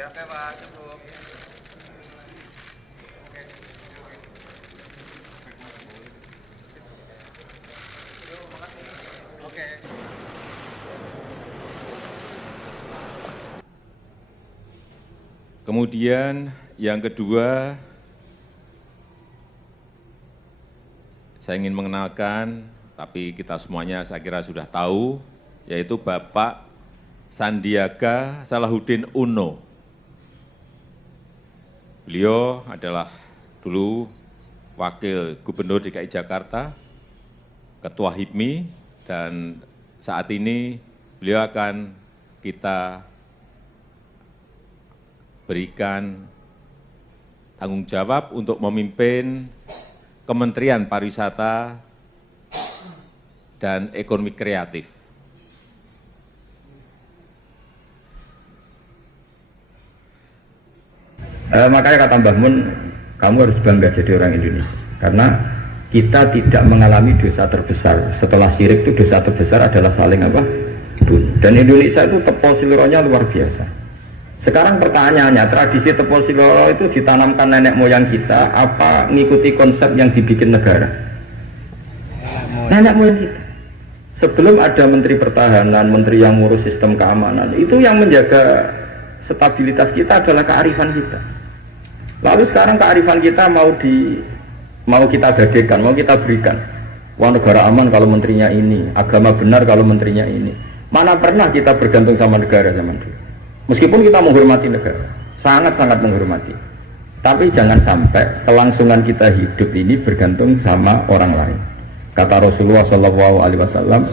ya. Oke Pak, cukup. Oke. Kemudian yang kedua, saya ingin mengenalkan, tapi kita semuanya saya kira sudah tahu, yaitu Bapak Sandiaga Salahuddin Uno. Beliau adalah dulu Wakil Gubernur DKI Jakarta, Ketua HIPMI, dan saat ini beliau akan kita berikan tanggung jawab untuk memimpin Kementerian Pariwisata dan Ekonomi Kreatif. Makanya kata Mbah Mun, kamu harus bangga jadi orang Indonesia. Karena kita tidak mengalami dosa terbesar. Setelah syirik itu dosa terbesar adalah saling apa? Bunuh. Dan Indonesia itu tepol siloronya luar biasa. Sekarang pertanyaannya, tradisi tepol siloro itu ditanamkan nenek moyang kita, apa mengikuti konsep yang dibikin negara? Nenek moyang kita. Sebelum ada Menteri Pertahanan, Menteri yang ngurus sistem keamanan, itu yang menjaga stabilitas kita adalah kearifan kita. Lalu sekarang kearifan kita mau kita gadekan, mau kita berikan. Wah, negara aman kalau menterinya ini, agama benar kalau menterinya ini. Mana pernah kita bergantung sama negara zaman dulu. Meskipun kita menghormati negara, sangat-sangat menghormati. Tapi jangan sampai kelangsungan kita hidup ini bergantung sama orang lain. Kata Rasulullah SAW,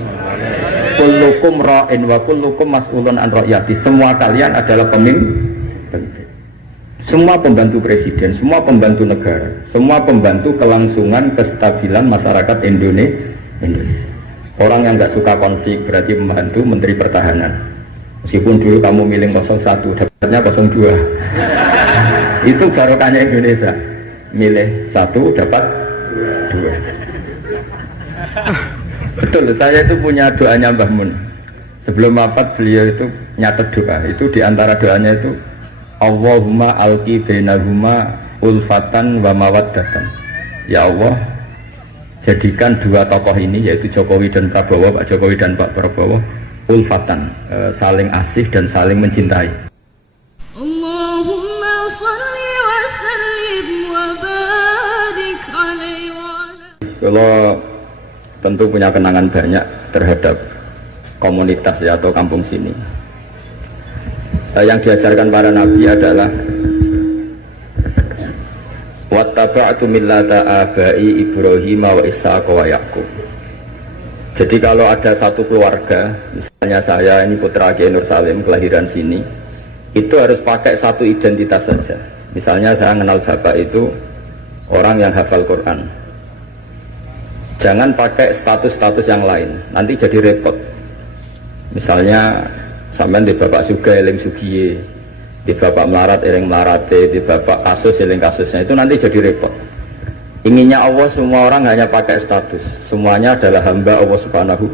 kullukum ra'in wa kullukum mas'ulun an ra'yati. Semua kalian adalah pemimpin. Semua pembantu presiden, semua pembantu negara, semua pembantu kelangsungan kestabilan masyarakat Indonesia. Orang yang nggak suka konflik berarti membantu Menteri Pertahanan. Meskipun dulu kamu milih 01, dapatnya 02. Itu barokahnya Indonesia. Milih 1, dapat 2. Betul, saya itu punya doanya Mbah Mun. Sebelum wafat beliau itu nyatet doa. Itu diantara doanya itu Allahumma alqi bainahuma ulfatan wa mawaddatan. Ya Allah, jadikan dua tokoh ini, yaitu Jokowi dan Prabowo, Pak Jokowi dan Pak Prabowo, ulfatan, saling asih dan saling mencintai. Allahumma salli wa sallim wa barik alaihi wa ala. Kalau tentu punya kenangan banyak terhadap komunitas ya atau kampung sini. Yang diajarkan para nabi adalah wattaba'tu millata abai Ibrahim wa Ishaq wa Yaqub. Jadi kalau ada satu keluarga, misalnya saya ini putra Kiai Nur Salim kelahiran sini, itu harus pakai satu identitas saja. Misalnya saya kenal bapak itu orang yang hafal Quran. Jangan pakai status-status yang lain, nanti jadi repot. Misalnya sampean di bapak Sugih eling Sugiye, di bapak melarat eling melarate, di bapak kasus eling kasusnya, itu nanti jadi repot. Inginnya Allah semua orang hanya pakai status, semuanya adalah hamba Allah Subhanahu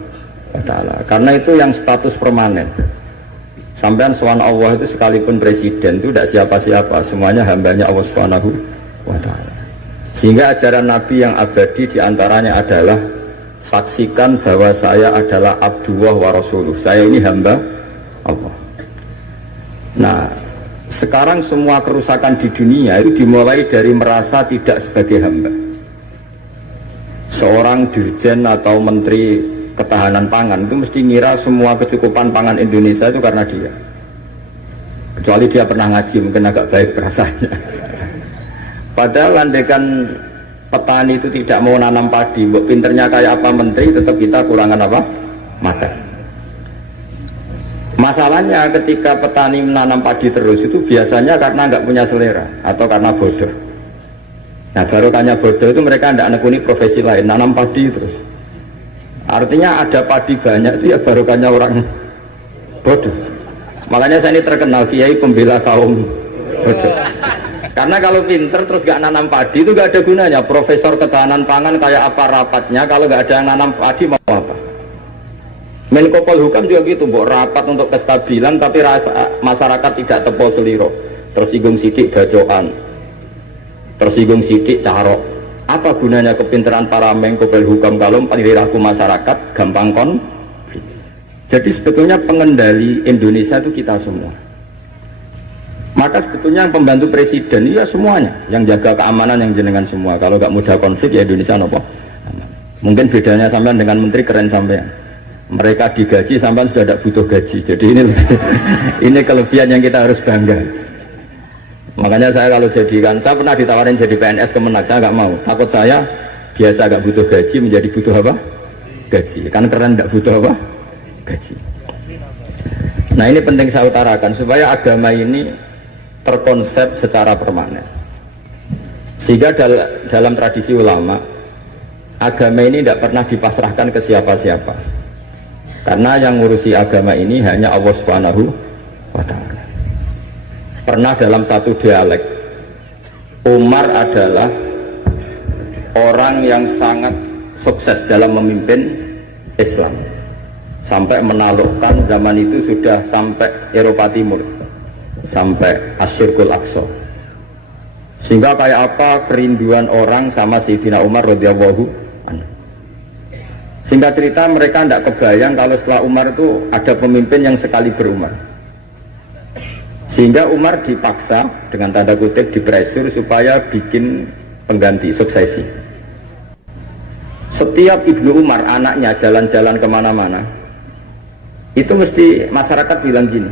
wa Ta'ala. Karena itu yang status permanen. Sampean sowan Allah itu sekalipun presiden itu tidak siapa-siapa, semuanya hambanya Allah Subhanahu wa Ta'ala. Sehingga ajaran Nabi yang abadi diantaranya adalah saksikan bahwa saya adalah Abdullah wa Rasuluh, saya ini hamba Allah. Nah, sekarang semua kerusakan di dunia itu dimulai dari merasa tidak sebagai hamba. Seorang dirjen atau menteri ketahanan pangan itu mesti ngira semua kecukupan pangan Indonesia itu karena dia. Kecuali dia pernah ngaji, mungkin agak baik perasaannya. Padahal andaikan petani itu tidak mau nanam padi, buat pinternya kayak apa menteri, tetap kita kurangan apa? Makan. Masalahnya ketika petani menanam padi terus itu biasanya karena nggak punya selera atau karena bodoh. Nah, barokahnya bodoh itu mereka tidak nekuni profesi lain, nanam padi terus. Artinya ada padi banyak itu ya barokahnya orang bodoh. Makanya saya ini terkenal kiai pembela kaum bodoh. Karena kalau pinter terus nggak nanam padi itu nggak ada gunanya. Profesor ketahanan pangan kayak apa rapatnya, kalau nggak ada yang nanam padi mau apa? Menko Polhukam juga gitu, mbok rapat untuk kestabilan tapi rasa masyarakat tidak tepo seliro, tersinggung sidik bacokan, tersinggung sidik carok. Apa gunanya kepintaran para Menko Polhukam kalau perilaku masyarakat gampang konflik? Jadi sebetulnya pengendali Indonesia itu kita semua. Maka sebetulnya yang pembantu presiden ya semuanya, yang jaga keamanan yang jenengan semua. Kalau nggak mudah konflik ya Indonesia nopo. Mungkin bedanya sampean dengan menteri keren sampean. Mereka digaji sampean sudah tidak butuh gaji. Jadi ini kelebihan yang kita harus bangga. Makanya saya kalau jadikan, saya pernah ditawarin jadi PNS Kemenak, saya nggak mau. Takut saya biasa nggak butuh gaji menjadi butuh apa? Gaji. Kan keren nggak butuh apa? Gaji. Nah ini penting saya utarakan supaya agama ini terkonsep secara permanen. Sehingga dalam tradisi ulama, agama ini tidak pernah dipasrahkan ke siapa-siapa. Karena yang ngurusi agama ini hanya Allah Subhanahu wa Ta'ala. Pernah dalam satu dialek, Umar adalah orang yang sangat sukses dalam memimpin Islam, sampai menaklukkan zaman itu sudah sampai Eropa Timur, sampai Asyirkul Aqsa. Sehingga kayak apa kerinduan orang sama Sayyidina Umar radhiyallahu anhu. Singkat cerita mereka tidak kebayang kalau setelah Umar itu ada pemimpin yang sekali berumar. Sehingga Umar dipaksa dengan tanda kutip dipresur supaya bikin pengganti suksesi. Setiap Ibnu Umar anaknya jalan-jalan kemana-mana, itu mesti masyarakat bilang gini,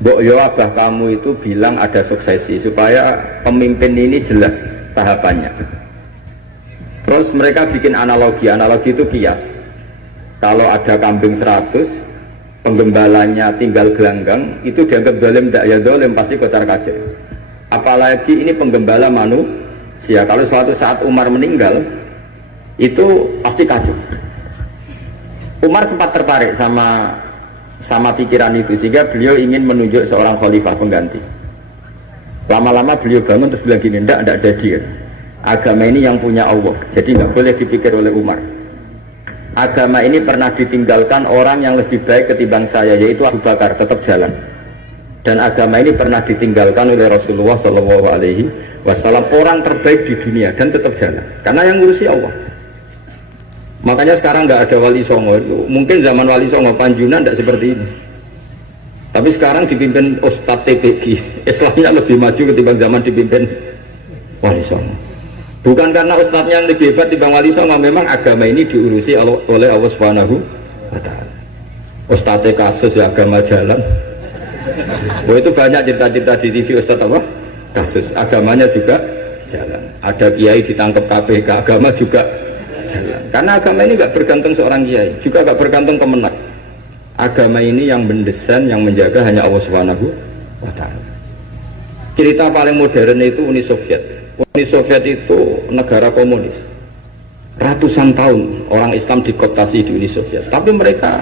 Mbok yo abah kamu itu bilang ada suksesi supaya pemimpin ini jelas tahapannya. Terus mereka bikin analogi itu kias. Kalau ada kambing 100, penggembalanya tinggal gelanggang, itu dianggap zalim, tidak ya zalim, pasti kocar kacir. Apalagi ini penggembala manusia, kalau suatu saat Umar meninggal, itu pasti kacau. Umar sempat tertarik sama pikiran itu, sehingga beliau ingin menunjuk seorang khalifah pengganti. Lama-lama beliau bangun terus bilang gini, tidak jadi ya. Agama ini yang punya Allah, jadi nggak boleh dipikir oleh Umar. Agama ini pernah ditinggalkan orang yang lebih baik ketimbang saya, yaitu Abu Bakar, tetap jalan. Dan agama ini pernah ditinggalkan oleh Rasulullah SAW, orang terbaik di dunia, dan tetap jalan. Karena yang ngurusi Allah. Makanya sekarang nggak ada wali songo itu. Mungkin zaman wali songo Panjunan tidak seperti ini. Tapi sekarang dipimpin Ustadz TPG, Islamnya lebih maju ketimbang zaman dipimpin wali songo. Bukan karena ustadznya yang lebih hebat dibanding wali songo, memang agama ini diurusi oleh Allah Subhanahu wa Ta'ala. Ustadznya kasus ya agama jalan. Oh itu banyak cerita-cerita di TV ustadz apa? Kasus, agamanya juga jalan. Ada kiai ditangkap KPK, agama juga jalan. Karena agama ini nggak bergantung seorang kiai, juga nggak bergantung kemenak. Agama ini yang mendesain, yang menjaga hanya Allah Subhanahu wa Ta'ala. Cerita paling modern itu Uni Soviet. Uni Soviet itu negara komunis. Ratusan tahun orang Islam dikooptasi di Uni Soviet. Tapi mereka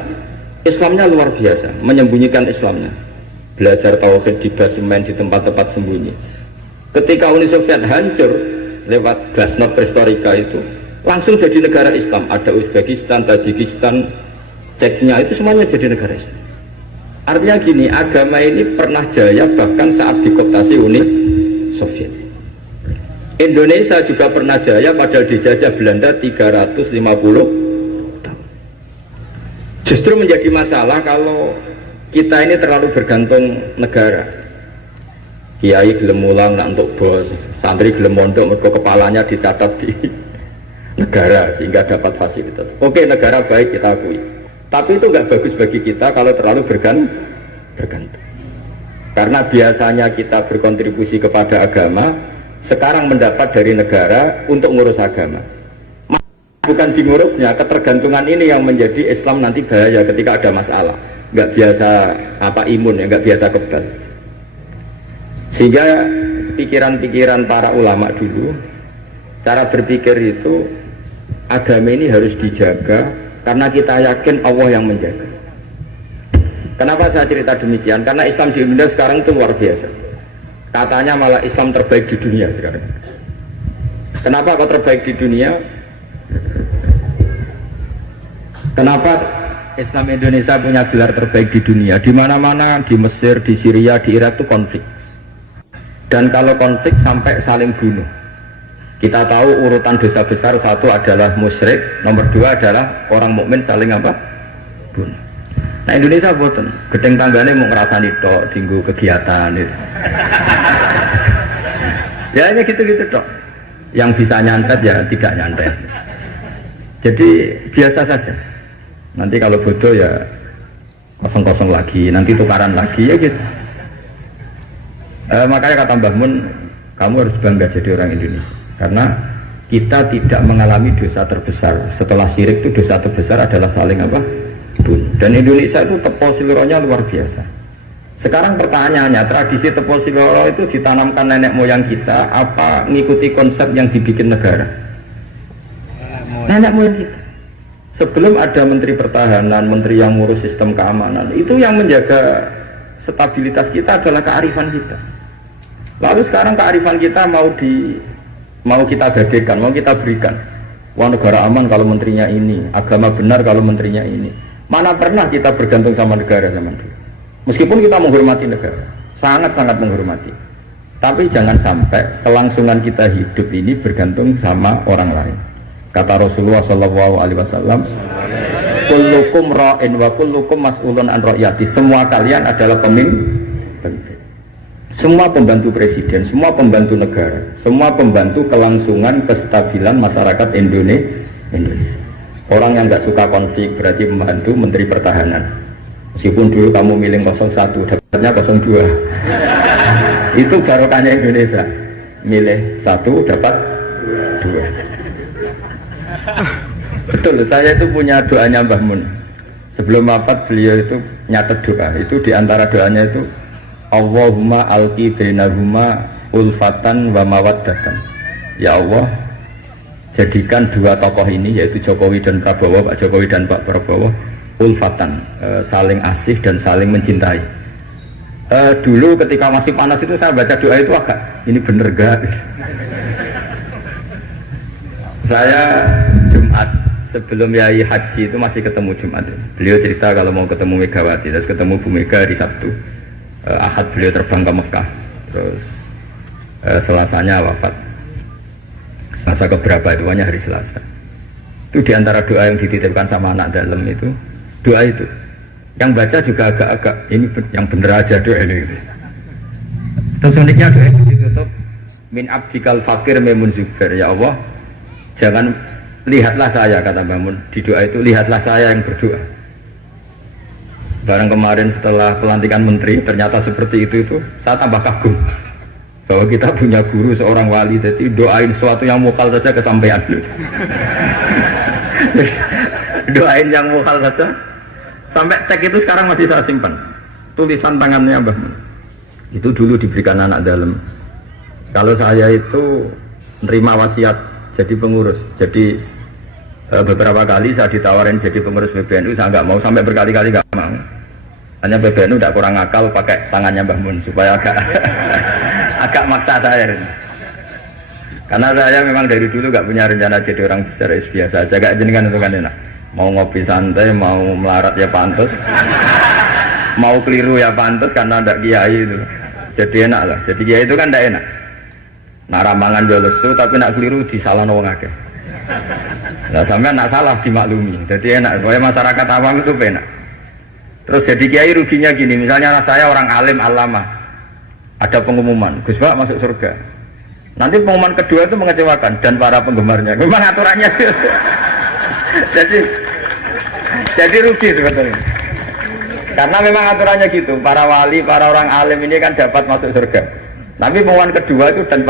Islamnya luar biasa, menyembunyikan Islamnya. Belajar tauhid di basemen, di tempat-tempat sembunyi. Ketika Uni Soviet hancur lewat glasnost perestroika itu, langsung jadi negara Islam. Ada Uzbekistan, Tajikistan, Ceknya, itu semuanya jadi negara Islam. Artinya gini, agama ini pernah jaya bahkan saat dikooptasi Uni Soviet. Indonesia juga pernah jaya padahal dijajah Belanda 350 tahun. Justru menjadi masalah kalau kita ini terlalu bergantung negara. Kiai gelem mulang nak untuk bos, santri gelem mondok mergo kepalanya dicatat di negara sehingga dapat fasilitas. Oke, negara baik kita akui. Tapi itu nggak bagus bagi kita kalau terlalu bergantung. Karena biasanya kita berkontribusi kepada agama, sekarang mendapat dari negara untuk ngurus agama. Bukan dingurusnya, ketergantungan ini yang menjadi Islam nanti bahaya ketika ada masalah. Nggak biasa imun ya, nggak biasa kebal. Sehingga pikiran-pikiran para ulama dulu, cara berpikir itu, agama ini harus dijaga karena kita yakin Allah yang menjaga. Kenapa saya cerita demikian? Karena Islam di Indonesia sekarang itu luar biasa. Katanya malah Islam terbaik di dunia sekarang. Kenapa kok terbaik di dunia? Kenapa Islam Indonesia punya gelar terbaik di dunia. Di mana-mana, di Mesir, di Syria, di Irak itu konflik. Dan kalau konflik sampai saling bunuh. Kita tahu urutan dosa besar, satu adalah musyrik, nomor dua adalah orang mukmin saling apa? Bunuh. Nah Indonesia boten, gedeng tanggane mau ngerasani tok, dinggo kegiatan itu. Ya hanya gitu-gitu tok. Yang bisa nyantet ya tidak nyantet. Jadi biasa saja. Nanti kalau bodoh ya kosong-kosong lagi, nanti tukaran lagi ya gitu. Makanya kata Mbah Mun, kamu harus bangga jadi orang Indonesia. Karena kita tidak mengalami dosa terbesar. Setelah syirik itu dosa terbesar adalah saling apa? Dan Indonesia itu tepol siloronya luar biasa. Sekarang pertanyaannya, tradisi tepol siloro itu ditanamkan nenek moyang kita apa ngikuti konsep yang dibikin negara? Nenek moyang kita. Sebelum ada menteri pertahanan, menteri yang ngurus sistem keamanan, itu yang menjaga stabilitas kita adalah kearifan kita. Lalu sekarang kearifan kita mau kita gadekan, mau kita berikan. Wah negara aman kalau menterinya ini, agama benar kalau menterinya ini. Mana pernah kita bergantung sama negara zaman dulu. Meskipun kita menghormati negara, sangat-sangat menghormati. Tapi jangan sampai kelangsungan kita hidup ini bergantung sama orang lain. Kata Rasulullah SAW, kullukum ra'in wa kullukum mas'ulun an ra'yati. Semua kalian adalah pemimpin. Semua pembantu presiden, semua pembantu negara, semua pembantu kelangsungan kestabilan masyarakat Indonesia. Orang yang nggak suka konflik berarti membantu menteri pertahanan. Meskipun dulu kamu milih 01, dapatnya 02. Itu barokahnya Indonesia. Milih 1, dapat 2. Betul, saya itu punya doanya Mbah Mun. Sebelum wafat beliau itu nyatet doa. Itu diantara doanya itu Allahumma alqi bainahuma ulfatan wa mawaddatan. Ya Allah, jadikan dua tokoh ini yaitu Jokowi dan Prabowo, Pak Jokowi dan Pak Prabowo ulfatan, saling asih dan saling mencintai. Dulu ketika masih panas itu saya baca doa itu agak ini bener gak? Saya Jumat sebelum Yai Haji itu masih ketemu Jumat. Beliau cerita kalau mau ketemu Megawati, terus ketemu Bu Mega di Sabtu. Ahad beliau terbang ke Mekah, terus Selasanya wafat. Selasa keberapa itu hanya hari Selasa. Itu diantara doa yang dititipkan sama anak dalam itu, doa itu. Yang baca juga agak-agak ini yang bener aja doa ini. Terus uniknya doa itu ditutup min abdikal fakir memun zubair. Ya Allah, jangan lihatlah saya, kata Mbah Mun di doa itu, lihatlah saya yang berdoa. Barang kemarin setelah pelantikan menteri ternyata seperti itu saya tambah kagum bahwa kita punya guru seorang wali, jadi doain sesuatu yang mukal saja kesampaian. Doain yang mukal saja sampai teks itu sekarang masih saya simpan, tulisan tangannya Mbah Mun. Itu dulu diberikan anak dalam. Kalau saya itu nerima wasiat jadi pengurus, jadi beberapa kali saya ditawarin jadi pengurus PBNU, saya nggak mau, sampai berkali-kali nggak mau. Hanya PBNU tidak kurang akal pakai tangannya Mbah Mun supaya agak maksa saya. Karena saya memang dari dulu nggak punya rencana jadi orang besar, biasa aja, gak jenengan itu kan enak. Mau ngopi santai, mau melarat ya pantas, mau keliru ya pantas karena ada kiai itu. Jadi enak lah. Jadi kiai itu kan tidak enak. Nak ramangan jual lesu tapi nak keliru disalahkan orang akeh. Nah sampai nak salah dimaklumi. Jadi enak. Supaya masyarakat awam itu enak. Terus jadi kiai ruginya gini. Misalnya saya orang alim alama, ada pengumuman Gus Pak masuk surga. Nanti pengumuman kedua itu mengecewakan dan para penggemarnya. Memang aturannya. jadi rugi sebetulnya. Karena memang aturannya gitu. Para wali, para orang alim ini kan dapat masuk surga. Tapi pengumuman kedua itu dan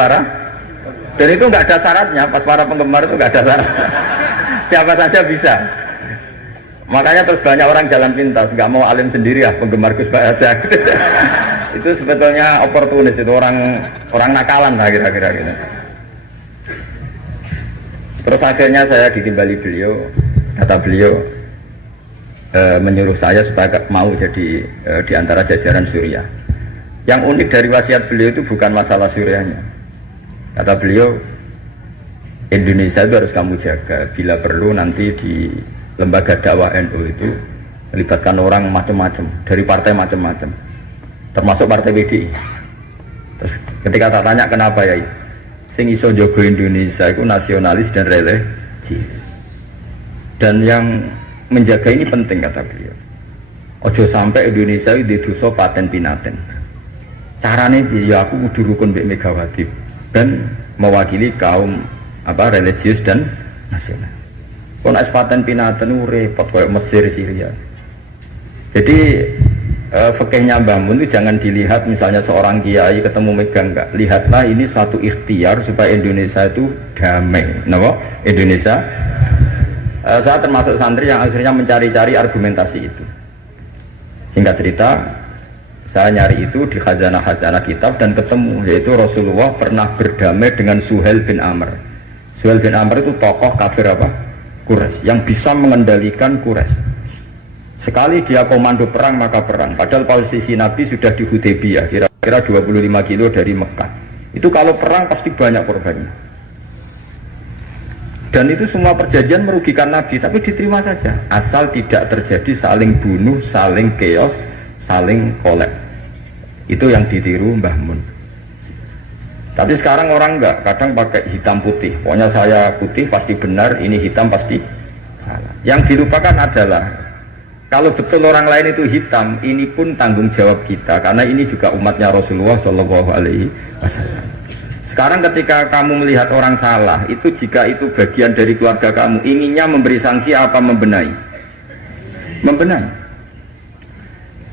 itu nggak ada syaratnya. Pas para penggemar itu nggak ada syarat. Siapa saja bisa. Makanya terus banyak orang jalan pintas, nggak mau alim sendiri ya, penggemar Gus Pak aja. Itu sebetulnya oportunis, itu orang nakalan lah kira-kira gitu. Terus akhirnya saya ditimbali beliau, kata beliau menyuruh saya supaya mau jadi di antara jajaran Suriah. Yang unik dari wasiat beliau itu bukan masalah Suriahnya. Kata beliau, Indonesia itu harus kamu jaga. Bila perlu nanti di lembaga dakwah NU itu melibatkan orang macam-macam dari partai macam-macam, termasuk partai PDI. Terus ketika tak tanya kenapa ya, sing iso jaga Indonesia itu nasionalis dan religius. Dan yang menjaga ini penting kata beliau. Ojo sampai Indonesia itu dosa paten pinaten. Carane ya aku kudu rukun mbek Megawati dan mewakili kaum religius dan nasional. Kalau nak paten pinaten repot kayak Mesir, Syria. Jadi fikihnya Mbah Mun itu jangan dilihat misalnya seorang kiai ketemu megang, enggak. Lihatlah ini satu ikhtiar supaya Indonesia itu damai. Kenapa? Indonesia. Saya termasuk santri yang akhirnya mencari-cari argumentasi itu. Singkat cerita, saya nyari itu di khazanah-khazanah kitab dan ketemu, yaitu Rasulullah pernah berdamai dengan Suhail bin Amr. Suhail bin Amr itu tokoh kafir Quraisy yang bisa mengendalikan Quraisy. Sekali dia komando perang maka perang. Padahal posisi Nabi sudah di Hudaybiyah, kira-kira 25 kilo dari Mekah. Itu kalau perang pasti banyak korbannya. Dan itu semua perjanjian merugikan Nabi, tapi diterima saja. Asal tidak terjadi saling bunuh, saling chaos, saling kolek. Itu yang ditiru Mbah Mun. Tapi sekarang orang enggak, kadang pakai hitam putih. Pokoknya saya putih pasti benar, ini hitam pasti salah. Yang dilupakan adalah kalau betul orang lain itu hitam, ini pun tanggung jawab kita, karena ini juga umatnya Rasulullah SAW. Sekarang ketika kamu melihat orang salah, itu jika itu bagian dari keluarga kamu, inginnya memberi sanksi apa membenahi? Membenahi.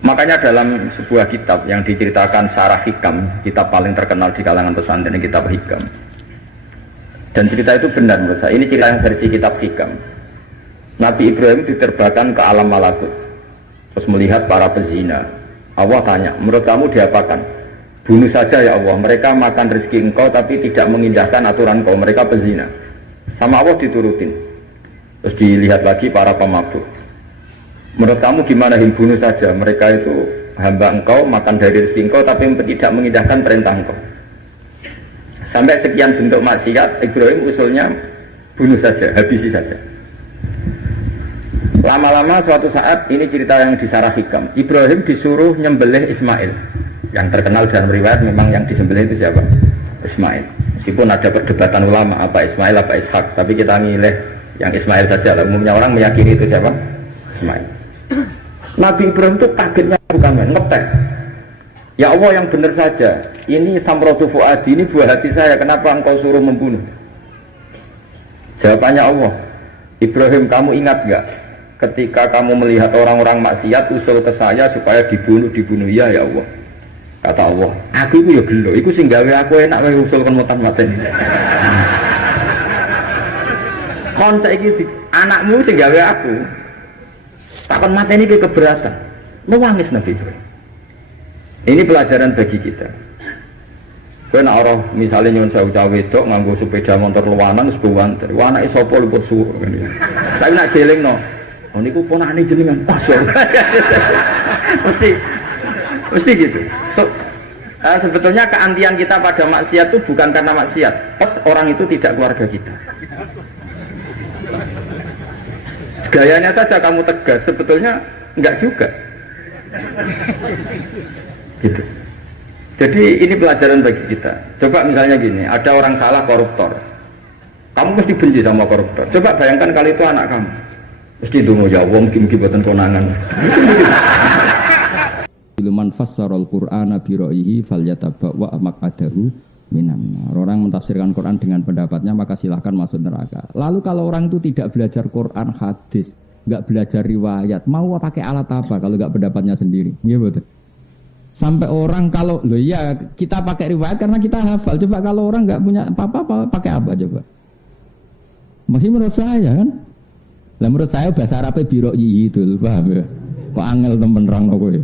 Makanya dalam sebuah kitab yang diceritakan Sarah Hikam, kitab paling terkenal di kalangan pesantren, kitab Hikam. Dan cerita itu benar menurut saya. Ini cerita yang versi kitab Hikam. Nabi Ibrahim diterbangkan ke alam malakut, terus melihat para pezina. Allah tanya, menurut kamu diapakan? Bunuh saja ya Allah, mereka makan rezeki engkau tapi tidak mengindahkan aturan engkau, mereka pezina. Sama Allah diturutin. Terus dilihat lagi para pemabuk. Menurut kamu gimana, bunuh saja, mereka itu hamba engkau, makan dari rezeki engkau tapi tidak mengindahkan perintah engkau. Sampai sekian bentuk maksiat, Ibrahim usulnya bunuh saja, habisi saja. Lama-lama suatu saat, ini cerita yang di Sarah Hikam, Ibrahim disuruh nyembelih Ismail. Yang terkenal dalam riwayat memang yang disembelih itu siapa? Ismail. Meskipun ada perdebatan ulama apa Ismail apa Ishak, tapi kita milih yang Ismail saja. Umumnya orang meyakini itu siapa? Ismail. Nabi Ibrahim itu kagetnya bukan main, ngetek. Ya Allah yang benar saja. Ini samratu fuadi, ini buah hati saya. Kenapa engkau suruh membunuh? Jawabannya Allah. Ibrahim, kamu ingat gak? Ketika kamu melihat orang-orang maksiat usul ke saya supaya dibunuh ya ya Allah. Kata Allah, aku itu ya gelo, itu sing gawe aku enak wae usul kon mutan-maten. Kon saiki anakmu sing gawe aku. Takon mateni iki keberatan. Nangis Nabi Ibrahim. Ini pelajaran bagi kita. Kowe nek ora misale nyuwun sewu cah wedok nganggo sepeda motor luwanan sebuwan, anake sapa luput suruh ngene. Tapi nek gelingno, oh niku ponakane jenengan pasor. Mesti gitu. Sebetulnya keantian kita pada maksiat itu bukan karena maksiat. Pas orang itu tidak keluarga kita. Gayanya saja kamu tegas, sebetulnya enggak juga. Gitu. Jadi ini pelajaran bagi kita. Coba misalnya gini, ada orang salah koruptor. Kamu mesti benci sama koruptor. Coba bayangkan kalau itu anak kamu. Mesti dungo ya wong kim-kim boten konangan. Man fassarul Qur'ana bi ra'yihi falyatabawwa maq'adahu minan nar. Orang mentafsirkan Quran dengan pendapatnya maka silahkan masuk neraka. Lalu kalau orang itu tidak belajar Quran, hadis, enggak belajar riwayat, mau pakai alat apa kalau enggak pendapatnya sendiri? Iya betul. Sampai orang kalau loh ya kita pakai riwayat karena kita hafal. Coba kalau orang enggak punya apa-apa pakai apa coba? Masih menurut saya kan. Lah menurut saya bahasa Arabnya bi ra'yihi itu, paham ya? Kok angel temen nerang kowe.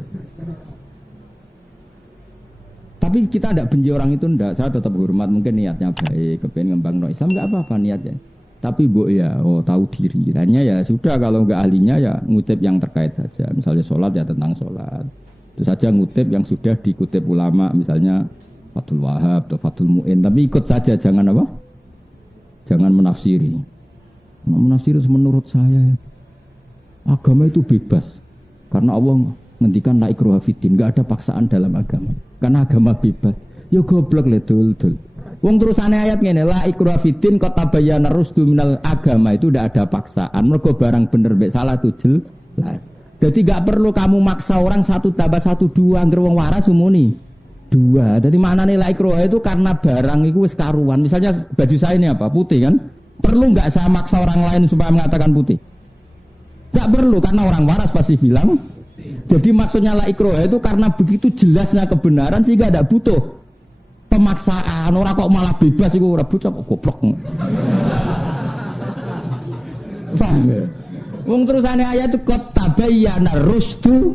Tapi kita tidak benci orang itu, tidak. Saya tetap hormat, mungkin niatnya baik, kepengen ngembang Islam, nggak apa-apa niatnya. Tapi bu ya, tahu diri. Hanya ya sudah, kalau nggak ahlinya ya ngutip yang terkait saja. Misalnya sholat ya tentang sholat. Itu saja ngutip yang sudah dikutip ulama, misalnya Fathul Wahab atau Fathul Mu'in. Tapi ikut saja, jangan apa? Jangan menafsiri. Menafsiri menurut saya, agama itu bebas. Karena Allah ngendikan la ikraha fiddin, enggak ada paksaan dalam agama. Karena agama bebas. Ya goblok le dul. Wong terusane ayat ngene, la ikraha fiddin qad tabayyana rusdu minal agama itu ndak ada paksaan. Mergo barang bener mek salah itu jelas. Jadi enggak perlu kamu maksa orang 1 tambah 1 2 angger wong waras umuni. 2. Jadi maknane la ikraha itu karena barang itu wis karuan. Misalnya baju saya ini apa? Putih kan? Perlu enggak saya maksa orang lain supaya mengatakan putih? Enggak perlu karena orang waras pasti bilang. Jadi maksudnya la ikraha itu karena begitu jelasnya kebenaran sehingga tidak butuh pemaksaan. Orang kok malah bebas iku ora bocah kok goblok. Paham ya? Wong terusane ayat itu qad tabayyana rusdu.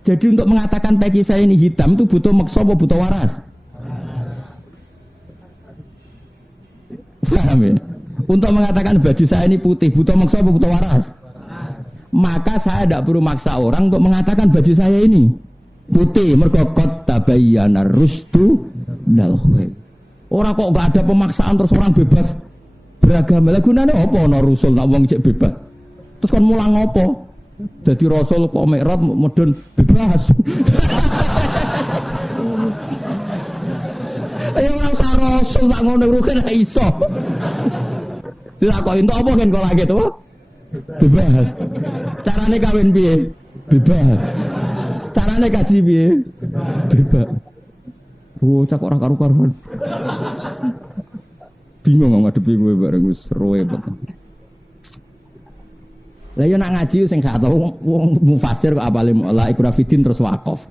Jadi untuk mengatakan peci saya ini hitam itu butuh maksa apa butuh waras? Paham ya? Untuk mengatakan baju saya ini putih butuh maksa apa butuh waras? Maka saya tidak perlu maksa orang untuk mengatakan baju saya ini putih. Mergo qad tabayyana rusdu minal ghayy. Orang kok enggak ada pemaksaan terus orang bebas beragama. Lah gunane apa ana rasul nak wong cek bebas? Terus kon mulang apa? Dadi rasul kok mikraj medun bebas. Ayo ora usah rasul tak ngono rugen ra iso. Dilakoki entuk apa kan kok lagi to? Bebas. Carane kawin piye? Bebas. Carane kaji piye? Bebas. Cak ora karu-karuan. Bingung ngadepi kowe bareng wis roe banget. Lah yo nak ngaji sing gak tau wong mufasir kok apale la ikraha fiddin terus wakaf.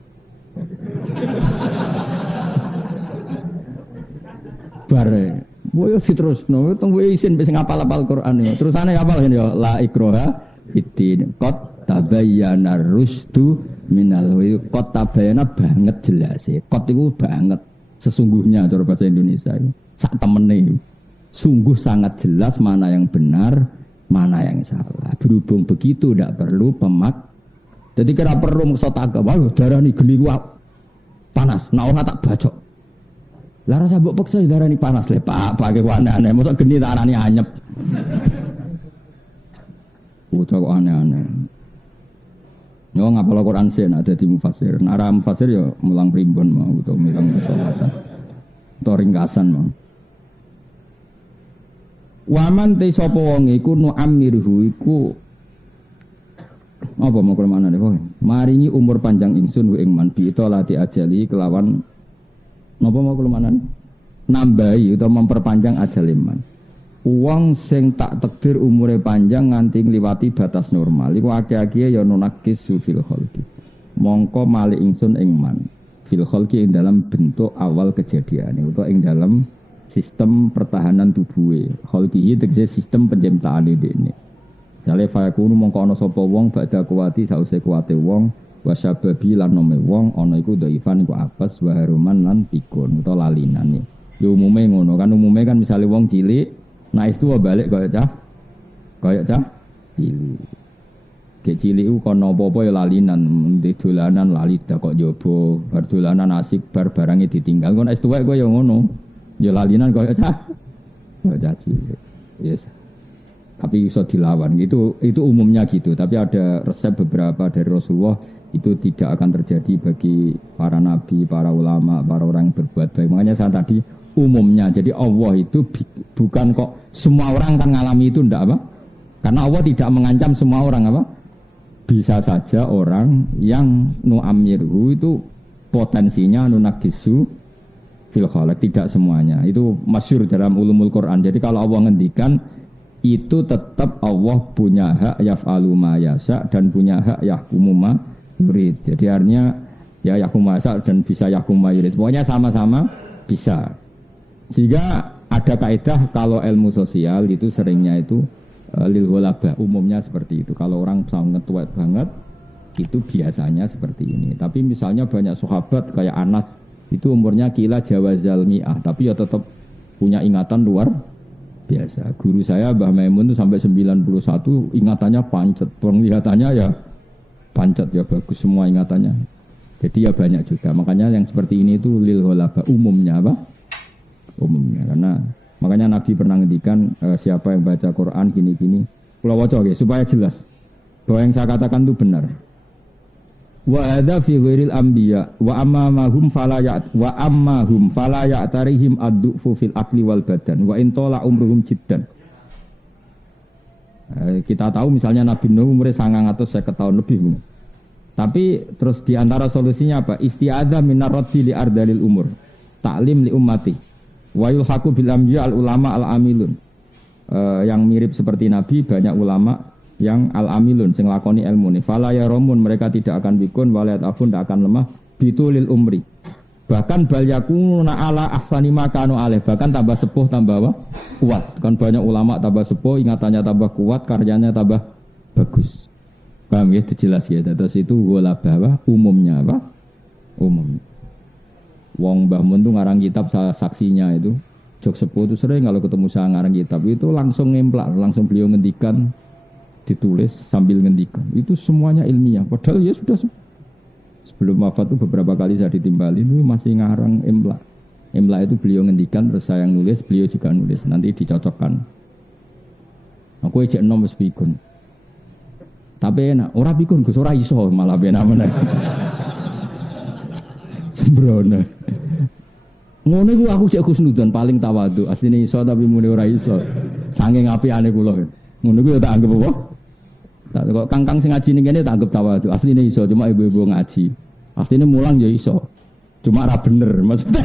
Bare, boyo diterusno teng isin sing apal-apal Quran ya. Terusane apal ya la ikraha fiddin qad tabayyana rusdu minal ghayy. Qad tabayyana banget jelas e. Qad iku banget sesungguhnya cara bahasa Indonesia itu. Sak temene. Sungguh sangat jelas mana yang benar, mana yang salah. Berhubung begitu tidak perlu Jadi kira perlu maksud agama, darah ini geli panas, nah orang tak bacok. Lah rasa mbok peksa darah ini panas le, Pak, pakai aneh-aneh, mosok geni tak arani anyep. Udah kok aneh-aneh. Yo ngapal Quran sen ada di mufasir. Nara mufasir yo mulang primbon mau utawa mulang salatan. Utawa ringkasan mau. Waman te sapa wong iku nu amirhu iku apa mau kemana nih? Maringi umur panjang ingsun ing man bi to lati ajali kelawan napa mau kemana? Nambahi utawa memperpanjang ajal iman. Wong sing tak takdir umure panjang nganti ngliwati batas normal iku akeh-akeh ya nunakis fil khalqi. Mongko mali ingsun ing man fil khalqi ing dalam bentuk awal kejadian utawa ing dalam sistem pertahanan tubuhe. Khalqihi tegese sistem penciptaane dene. Jale fayakunu mongko ana sapa wong badha kuwati sause kuwate wong wasababi lan nome wong ana iku dhaifan iku apes wa haruman lan pikun utawa lalinane. Ya umume ngono kan umume kan misale wong cilik naik itu balik kaya cah cilik. Ke cilik iku kono apa-apa ya lalinan, ndek dolanan lali dak kok njaba, bar dolanan asik bar barange ditinggal. Kon es tuwek kok ya ngono. Ya lalinan kaya cah cilik. Yes. Tapi iso dilawan. Itu umumnya gitu, tapi ada resep beberapa dari Rasulullah itu tidak akan terjadi bagi para nabi, para ulama, para orang yang berbuat baik. Makanya saya tadi umumnya. Jadi Allah itu bukan kok semua orang kan ngalami itu ndak apa? Karena Allah tidak mengancam semua orang apa? Bisa saja orang yang nu'amirhu itu potensinya nunakisu fil khalq, tidak semuanya. Itu masyhur dalam ulumul Quran. Jadi kalau Allah ngendikan itu tetap Allah punya hak yaf'alu ma yasha dan punya hak yahkumu ma yurid. Jadi artinya ya yahkumu ma yasha dan bisa yahkumu ma yurid. Pokoknya sama-sama bisa. Sehingga ada kaidah kalau ilmu sosial itu seringnya itu lil ghulabah, umumnya seperti itu. Kalau orang sangat tua banget itu biasanya seperti ini. Tapi misalnya banyak sahabat kayak Anas itu umurnya kila jawazal mi'ah tapi ya tetap punya ingatan luar biasa. Guru saya Mbah Maimun itu sampai 91 ingatannya pancet, penglihatannya ya pancet ya bagus semua ingatannya. Jadi ya banyak juga. Makanya yang seperti ini itu lil ghulabah umumnya apa? Umumnya karena makanya Nabi pernah ngendikan siapa yang baca Quran gini-gini kula waca nggih supaya jelas bahwa yang saya katakan itu benar. Wa hadza fi ghairil anbiya wa ammahum fala ya'tarihim ad-du'fu fil aqli wal badan wa in tala umruhum jiddan. Kita tahu misalnya Nabi Nuh umurnya 950 tahun lebih. Tapi terus di antara solusinya apa? Isti'adzah minar raddi li ardalil umur. Ta'lim li ummati. Wa yulhaqu bil anbiya al ulama al amilun. Yang mirip seperti Nabi banyak ulama yang al-amilun sing lakoni ilmu ni fala yarumun mereka tidak akan bikun walayat afun tidak akan lemah bitulil umri bahkan bal yakuna ala ahsani makanu alih bahkan tambah sepuh tambah kuat kan banyak ulama tambah sepuh ingatannya tambah kuat karyanya tambah bagus paham ya jelas ya terus itu wala bahwa umumnya apa umum wong Mbah Mun tuh ngarang kitab saksinya itu jok sepuh itu sering kalau ketemu saya ngarang kitab itu langsung ngemplak langsung beliau ngendikan ditulis sambil ngendikan itu semuanya ilmiah padahal ya sudah sebelum wafat itu beberapa kali saya ditimbali itu masih ngarang imla itu beliau ngendikan terus saya yang nulis beliau juga nulis nanti dicocokkan aku ejek nom wis pikun tapi enak ora pikun Gus ora iso malah benak meneh sembrono ngono iku aku cek Husnudzon paling tawadhu asline iso tapi muni ora iso saking apiane kula ngono iku tak anggap apa kok kangkang sing ngaji ning kene tak anggap tawadhu asline iso cuma ibu-ibu ngaji asline mulang ya iso cuma ora bener maksudnya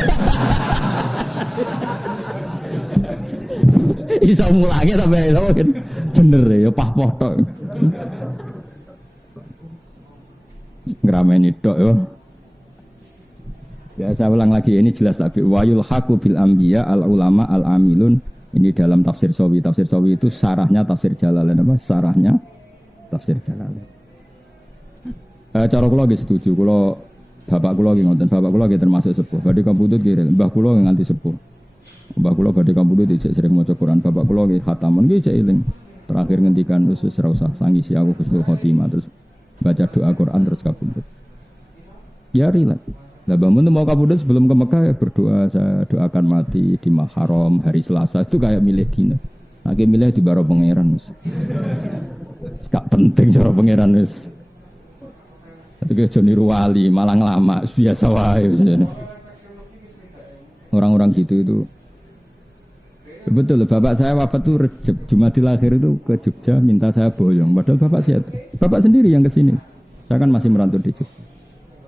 iso mulangnya tapi iso bener ya pah-pah tok ngrameni tok ya ya saya ulang lagi ini jelas tapi wayul haqu bil anbiya al ulama al amilun ini dalam tafsir Sawi itu sarahnya tafsir Jalalain apa sarahnya tafsir Jalalain. Cara kula nggih setuju, kula bapak kula nggih ngoten, bapak kula nggih termasuk sepuh. Badhe kampundhut nggih, mbah kula nganti sepuh. Mbah kula badhe kampundhut dicek sering maca Quran, bapak kula nggih khataman nggih cek eling. Terakhir ngendikan wis ora usah sangisi aku Husnul Khotimah terus baca doa Quran terus kampundhut. Ya rilat. Lah bangun mau kabudut sebelum ke Mekah ya berdoa saya doakan mati di Muharram hari Selasa itu kayak milih dina. Lagi milih di baro pangeran wis. Gak penting cara pangeran wis. Tapi ke niru wali malang lama biasa wae orang-orang gitu itu. Betul bapak saya wafat tuh Rejab Jumadil Akhir itu ke Jogja minta saya boyong padahal bapak sehat. Bapak sendiri yang kesini. Saya kan masih merantau di Jogja.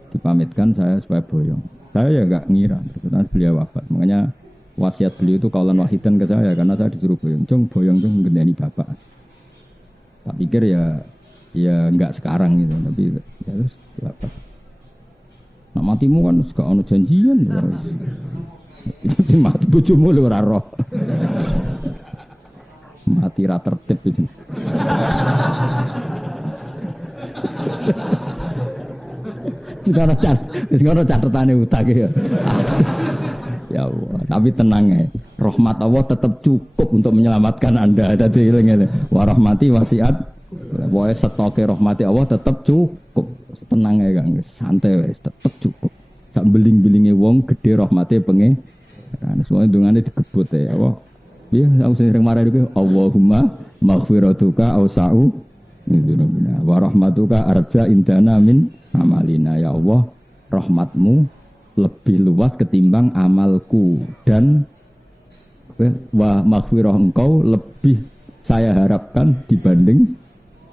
Dipamitkan saya supaya boyong. Saya ya enggak ngira terus beliau wafat. Makanya wasiat beliau itu kaulan wahidan ke saya karena saya disuruh boyong. Boyong tuh ngendani bapak. Tak pikir ya enggak sekarang gitu tapi ya terus wafat. Nak matimu kan suka ono janjian. Itu mati bojomu lho ora roh. Mati ra tertib itu. Sekarang catatane utang ya. Ya Allah, tapi tenang ya. Rahmat Allah tetap cukup untuk menyelamatkan Anda. Tadi ngene. Wa rahmati wasiat. Pokoke stoke rahmati Allah tetap cukup. Tenang ya Kang, santai wis tetap cukup. Sak beling-belinge wong gede rahmate pengen. Kan semuanya dungane digebut ya Allah. Iya, aku sering marah itu Allahumma maghfiratuka ausa'u mindzunubina wa rahmatuka arja indana min amalina ya Allah rahmatmu lebih luas ketimbang amalku dan wa maghfirah engkau lebih saya harapkan dibanding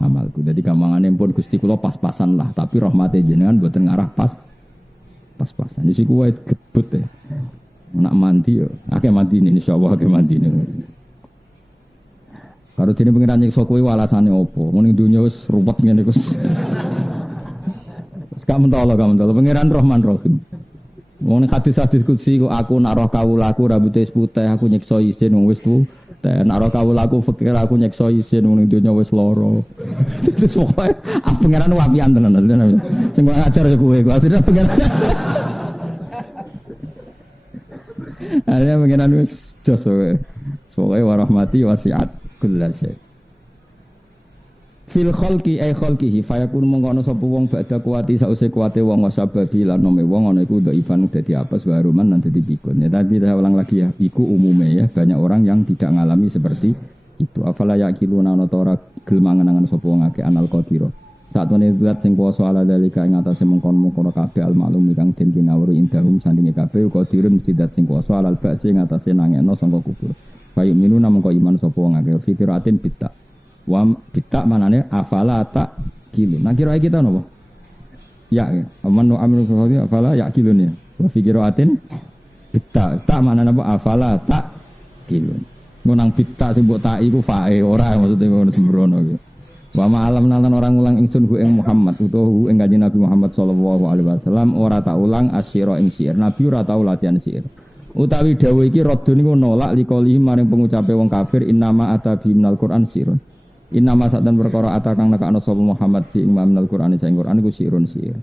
amalku. Jadi gampangane pun Gusti kula pas-pasan lah tapi rahmate jenengan mboten ngarah pas-pasan. Iki kuwi gebut ya. Nak mandi yo, akeh mandi ini insyaallah akeh mandi ini. Kalau dene pengiran nyiksa kowe alasane opo? Mun ning donya wis ruwet ngene iku. Gak mentolo pengiran Rahman Rahim. Wong ning hadis-hadis qudsi kok aku nak roh kawulaku rambute putih aku nyiksa isin wong wis tuwa. Nak roh kawulaku fikir aku nyiksa isin wong ning donya wis lara. Terus pokoke pengiran wapian tenan. Sing ngajar kowe kok asline pengiran. Ada pengiran wis jos wae. Pokoke warahmati wasiat kullasy. Fil khalqi ay khalqihi fayakun mongkono sapa wong badha kuwati sause kuwate wong wasababi lan nome wong ana iku dhaifan dadi apes baruman lan dadi pikun. Ya tapi saya ulang lagi ya, iku umume ya banyak orang yang tidak ngalami seperti itu. Afala yaqiluna ana ora gelem mangan sapa wong akeh anal qadira. Satune zat sing kuwasa ala dalika ing atase mengkon-mengkon kabeh al maklum kang den pinawuri indahum sandinge kabeh qadirun mesti zat sing kuwasa alal ba'si ing atase nangekno sangka kubur. Bayu minu namung kok iman sapa wong akeh fikiratin bitta. Wa bitta manane afala ta kilu. Nah kira kita napa? Ya, amanu aminu sahabi afala ya kilun ya. Wa fikiratin bitta. Ta manane apa afala ta kilun. Nang bitta sing mbok tak iku fae ora maksudnya ngono sembrono iki. Wa ma'alam nalan orang ulang ingsun hu ing Muhammad utawa hu ing kanjeng Nabi Muhammad sallallahu alaihi wasallam ora tak ulang asyira ing syair. Nabi ora tau latihan syair. Utawi dawuh iki radun niku nolak liqalihi maring pengucape wong kafir innama atabi minal Qur'an syairun. Innama sadan perkara atakang nekakno sapa Muhammad bi ing minal Qur'an sing Qur'an iku syairun syair.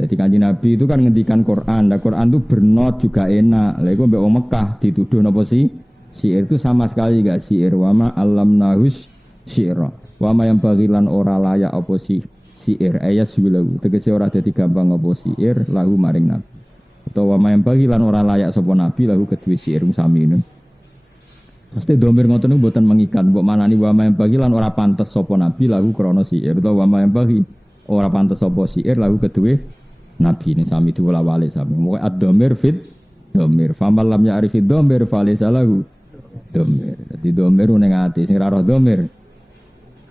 Jadi kanjeng Nabi itu kan ngendikan Quran. Nah Quran itu bernot juga enak. Lah iku mbek wong Mekah dituduh napa sih? Syair itu sama sekali enggak syair. Wa ma allamnahus syaira. Wa ma yang bagilan ora layak apa syair ayat suwilahu tegese ora dadi gampang apa syair lahu maring nabi utawa wa ma yang bagilan ora layak sapa nabi lahu kedue syair sami ngono mesti domir ngoten niku mboten mengikat mbok manani wa ma yang bagilan ora pantes sapa nabi lahu krana syair utawa wa ma yang bagi ora pantes sapa syair lahu kedue nabi ini sami diwolak-walik sami mokoke ad-dhamir fit dhamir famal lam ya'rifid dhamir falaysa lahu dhamir dadi dhamir ning ati sing ora roh dhamir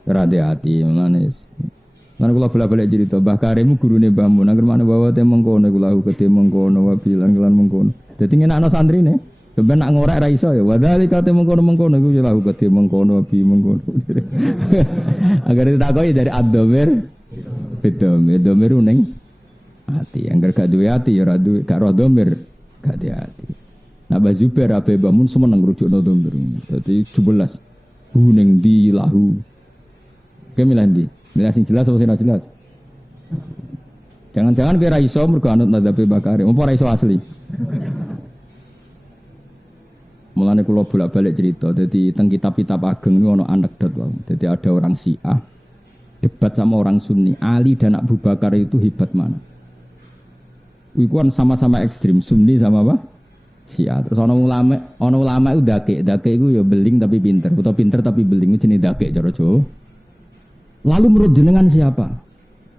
hati manis. Mana kula bola-balik cerita Mbah Karim gurune Mbah Mun nang mana bawa te mengkono kula gede mengkono wa bilang kelan mengkono. Dadi ngenakno santrine. Ben nak ngorek ra iso ya. Wadhalika te mengkono iku ya lahu gede mengkono wa bi mengkono. Agar ditakoki dari ad-dhamir domir ning ati. Angger gak duwe ati ya ora duwe gak roh dhamir gak duwe ati. Nah Mbah Zubair ape Mbah Mun semeneng ngrujukno dhamir. Dadi 17 ning di lahu. Kemilah ndi? Milah sing jelas apa sing ora jelas? Jangan-jangan kowe ra iso mergo anut madzhab Bakari, apa ra iso asli? Mulane kula bolak-balik cerita, dadi teng kitab-kitab ageng niku ana anekdot wae. Dadi ada orang Syiah debat sama orang Sunni, Ali dan Abu Bakar itu hebat mana? Iku kan sama-sama ekstrim, Sunni sama apa? Syiah. Terus ana ulama itu dake iku ya beling tapi pinter, utawa pinter tapi beling jenenge dake cara Jawa. Lalu menurut jenengan siapa?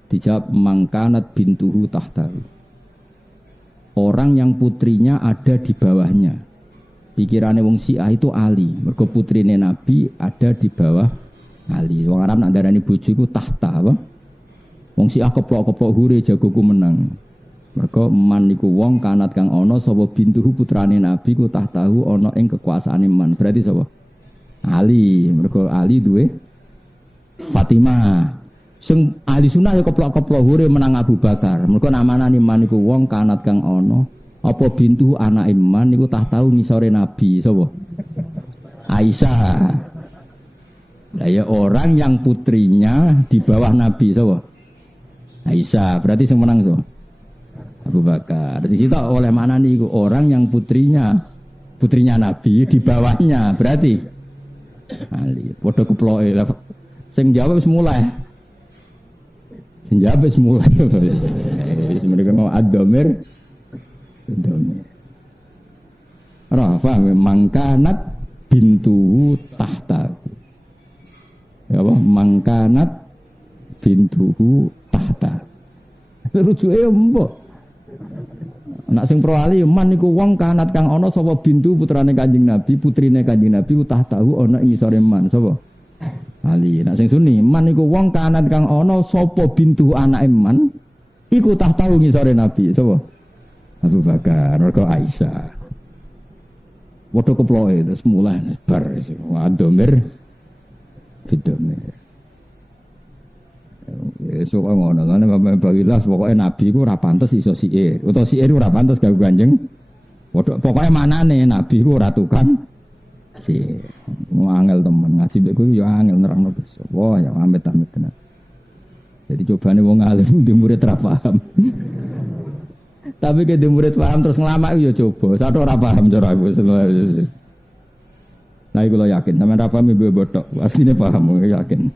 Dijawab mangkanat bintuhu tahtahu. Orang yang putrinya ada di bawahnya. Pikirannya wong Syiah itu Ali. Mergo putrine Nabi ada di bawah Ali. Wong Arab nak darani bojo iku tahta apa? Wong Syiah keplok-keplok hure jagoku menang. Mergo man niku wong kanat kang ana sapa bintuhu putrane Nabi ku tahtahu ana ing kekuasaane man. Berarti sapa? Ali. Mergo Ali duwe Fatimah. Sing ahli sunnah ya keplok-keplok hure menang Abu Bakar. Mergo namanane man niku wong kanat kang ana apa bintu anak iman niku tahu ngisore Nabi sapa? Aisyah. Lah ya orang yang putrinya di bawah Nabi sapa? Aisyah. Berarti sing menang sapa? Abu Bakar. Di situ oleh mana niku orang yang putrinya Nabi di bawahnya. Berarti Ali. Padha keploke lah. Sing jawab wis mulai. Mereka mau ad-dhamir. Rafa mangkanat bintu tahta. Ya apa? Mangkanat bintuhu tahta. Rujuke mbok. Nek sing pro ali man niku wong kanat kang ana sapa bintu putrane Kanjeng Nabi, putrine Kanjeng Nabi tahtahu ana ing isore man sapa? Ali. Nek sing Sunni man niku wong kanat kang ana sapa bintu anake man iku tahtahu ngisore Nabi sapa? Abu Bakar, mergo Aisyah. Padha keploke terus mulai bar wadomir bidomir. Esuk ngono lan bagilah pokoke Nabi ku ora pantes iso syair. Utawa syair ora pantes gawe Kanjeng. Pokoke manane Nabi ku ora tukang syair. Angel temen ngaji mbek kowe ya angel nerangno dosa. Wah ya amit-amit tenan. Jadi cobane wong alim di murid ra paham. Tapi ke di murid paham terus nglamak ya coba. Satu ora paham cara aku. Nah iku lho yakin sampean ra paham mbek botok. Asline paham yakin.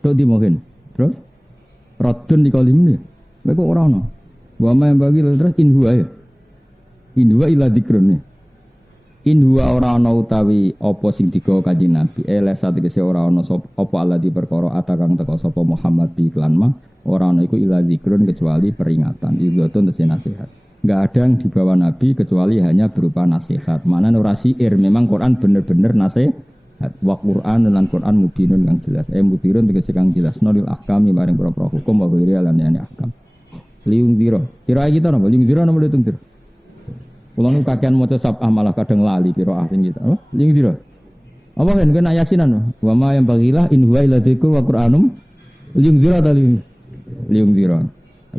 Tok di mungkin. Terus radun di kalim ini. Lha kok ora ono. Wa ma yang bagi terus inhuwa ya. Inhuwa ila dzikrun. In huwa ora ana utawi apa sing digawa Kanjeng Nabi. Lesa tegese ora ana apa Allah di perkara atakang teka sapa Muhammad bi iklan mah ora ana iku ila zikrun kecuali peringatan. Idzatun tese nasihat. Enggak ada yang dibawa Nabi kecuali hanya berupa nasihat. Maknane ora syair, memang Quran bener-bener nasihat. Wa Quran lan Quran mubinun kang jelas. Mubinun tegese kang jelas nolil ahkami maring propro hukum wa ghairi lan yani ahkam. Liung ziro. Kira kita napa liung ziro napa liung ziro? Kula nu kakean maca sabah malah kadang lali kira asing kita. Apa? Liung ziro. Apa kan kena yasinan? Wa ma yang bagilah in huwa illa dzikrun wa Qur'anum liung ziro ta liung ziro.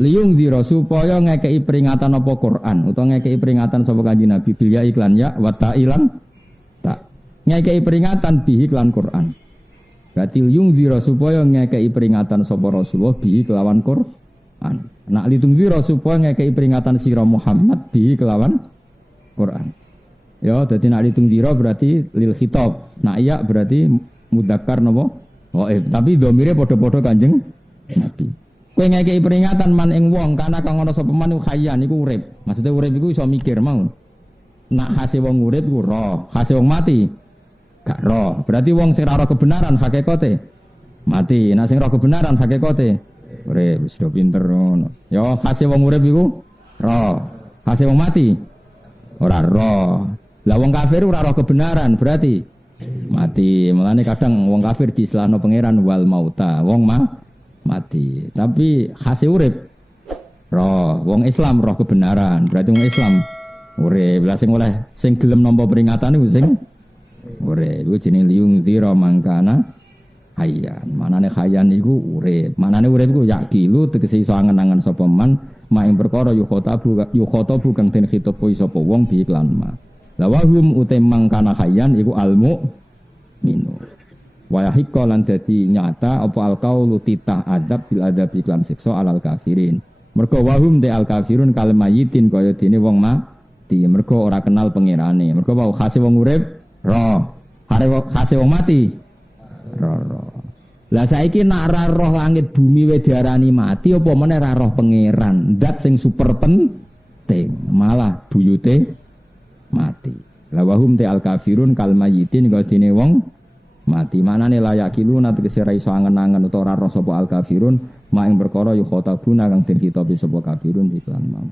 Liung ziro supaya ngekei peringatan apa Quran utawa ngekei peringatan sapa Kanjeng Nabi bil ya iklan ya wa ta'ilan tak. Ngekei peringatan bihi iklan Quran. Berarti liung ziro supaya ngekei peringatan sapa Rasulullah bihi kelawan Quran. Nak litung ziro supaya ngekei peringatan sira Muhammad bihi kelawan Quran. Ya, jadi nak litung ziro berarti lil khitab. Nak iya berarti mudzakkar napa? Tapi dhamire padha-padha Kanjeng Nabi. Kowe ngekeki peringatan man ing wong kana kang ana sapa man khayyan iku urip. Maksudnya urip iku iso mikir mau. Nak hase wong urip iku roh, hase wong mati gak roh. Berarti wong sing ora kebenaran hakikate mati. Nah sing ora kebenaran hakikate urip wis do pinter ngono. Ya hase wong urip iku roh, hase wong mati ora roh. Lah wong kafir ora roh kebenaran berarti mati. Mulane kadang wong kafir diistilahno pangeran wal mauta, wong mati. Tapi hasil urip roh, wong Islam roh kebenaran. Berarti wong Islam urip. Lah sing oleh sing gelem nampa peringatan iku sing urip. Iku jenenge liung dzira mangkana hayyan. Manane hayyan iku urip. Manane urip iku yakilu tegese iso angen-angen sapa man mak ing perkara yukhatabu kang den khitab sapa wong bi iklan ma. La wahum utemang kana hayyan iku almu minu. Wa yahiqqa lan dadi nyata apa alqaulu titah adab bil adab iklan siksa alal kafirin. Mergo wahum te al kafirun kal mayitin kaya dene wong mati. Mergo ora kenal pangerane. Mergo wau khase wong urip roh. Khase wong mati roh. Lah saiki nak ra roh langit bumi we diarani mati apa meneh ra roh pangeran. Zat sing super penting malah buyute mati. La wahum te al kafirun kal mayitin kaya dene wong mati. Manane layak kiluna tegese ra iso angen-angen utawa ora roh sapa al kafirun mak ing perkara yu khotabuna kang den khitabi sapa kafirun iklan mau.